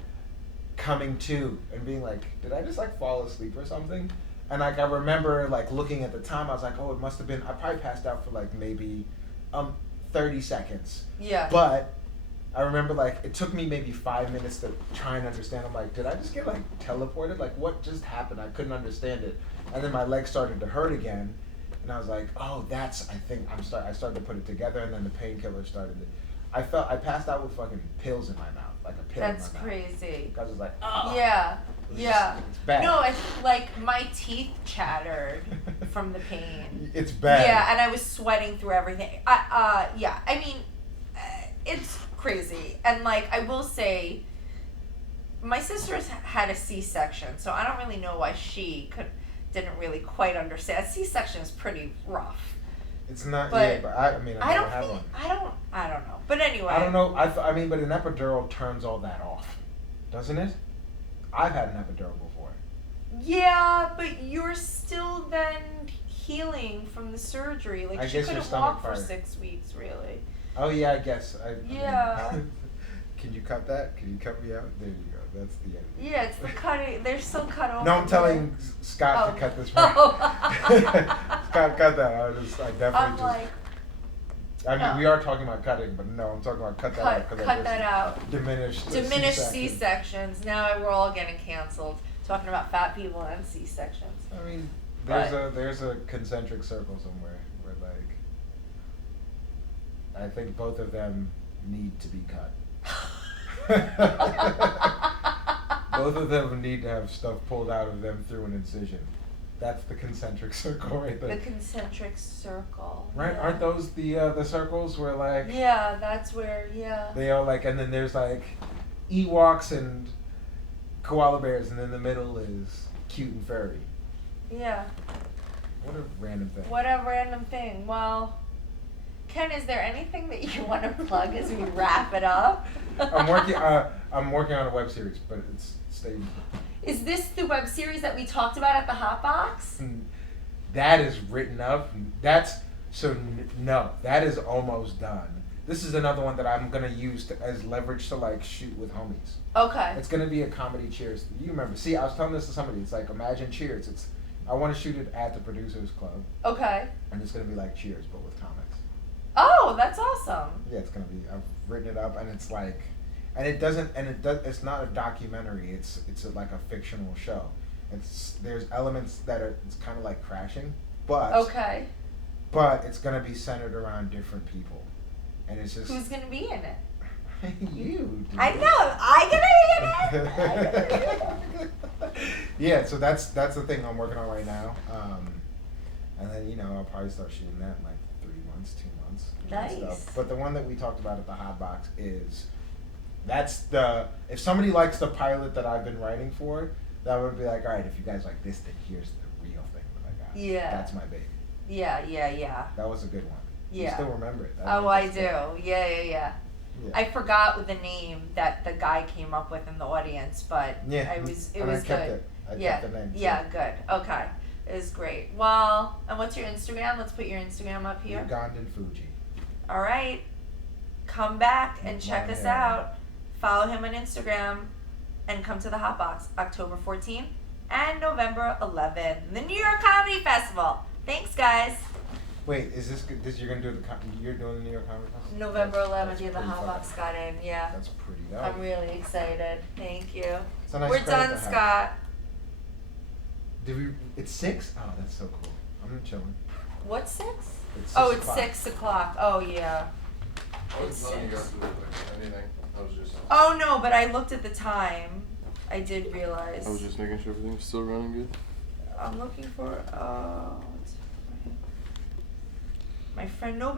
coming to and being like, did I just like fall asleep or something? And like I remember like looking at the time, I was like, oh, it must have been. I probably passed out for like maybe 30 seconds. Yeah. But I remember like it took me maybe 5 minutes to try and understand. I'm like, did I just get like teleported? Like what just happened? I couldn't understand it. And then my legs started to hurt again, and I was like, oh, I think I started to put it together, and then the painkiller started. I passed out with fucking pills in my mouth, like a pill That's in my crazy. mouth. I was like, oh. Yeah. It's bad. No, it's like my teeth chattered from the pain. It's bad. Yeah, and I was sweating through everything. Yeah. I mean, it's crazy. And like I will say, my sister's had a C-section, so I don't really know why she didn't really quite understand. A C-section is pretty rough. It's not. But yeah, but I mean, I don't have one. I don't know. But anyway. I don't know. I mean, but an epidural turns all that off, doesn't it? I've had an epidural before. Yeah, but you're still then healing from the surgery. Like I she guess your couldn't stomach walk for fire. 6 weeks, really. Oh yeah, I guess. Yeah. I mean, can you cut that? Can you cut me out? There you go. That's the end. Yeah, it's the cutting. They're still cut off. No, I'm telling Scott to cut this one. Scott, cut that. I definitely I'm just. like, I mean, we are talking about cutting, but no, I'm talking about cut that out. cut that out. Diminish Diminished C-sections. Now we're all getting canceled. Talking about fat people and C-sections. I mean, But- there's a concentric circle somewhere where like I think both of them need to be cut. Both of them need to have stuff pulled out of them through an incision. That's the concentric circle right there. The concentric circle. Right? Yeah. Aren't those the circles where like Yeah, that's where. Yeah. they all like, and then there's like Ewoks and koala bears, and in the middle is cute and furry. Yeah. What a random thing. What a random thing. Well, Ken, is there anything that you want to plug as we wrap it up? I'm working on a web series, but it's staying. Is this the web series that we talked about at the HotBox? That is written up. No, that is almost done. This is another one that I'm gonna use as leverage to like shoot with homies. Okay. It's gonna be a comedy Cheers. You remember? See, I was telling this to somebody. It's like imagine Cheers. I want to shoot it at the Producers Club, Okay. and it's gonna be like Cheers but with comics. Oh, that's awesome. Yeah, it's gonna be. I've written it up, and it's like, it's not a documentary. It's like a fictional show. There's elements that it's kind of like Crashing, but Okay. but it's gonna be centered around different people, and it's just Who's gonna be in it? you. Dude. I know. I gonna be in it. Yeah, so that's the thing I'm working on right now, and then I'll probably start shooting that in like 3 months, 2 months. and Nice. Stuff. But the one that we talked about at the HotBox if somebody likes the pilot that I've been writing for, that would be like, all right, if you guys like this, then here's the real thing that I got. Yeah. That's my baby. Yeah. That was a good one. You Yeah. still remember it. Oh, I do. Good. Yeah. Yeah. I forgot the name that the guy came up with in the audience, but Yeah. it was good. I kept the name. Yeah, good. Okay. It was great. Well, and what's your Instagram? Let's put your Instagram up here. Ugandan Fuji. All right. Come back and check us out. Follow him on Instagram and come to the HotBox October 14th and November 11th, the New York Comedy Festival. Thanks, guys. Wait, is this you're gonna do you're doing the New York Comedy Festival? November 11th, That's yeah, the pretty HotBox fucking- got in. Yeah. That's pretty dope. I'm really excited. Thank you. It's a nice We're credit done, to have. Scott. It's 6? Oh, that's so cool. I'm chilling. What's 6? It's Oh, 6 it's o'clock. 6 o'clock. Oh, yeah. I It's wasn't telling you 6. guys to do anything. I was just. Oh, no, but I looked at the time. I did realize. I was just making sure everything's still running good. I'm looking for. My friend. Nobody.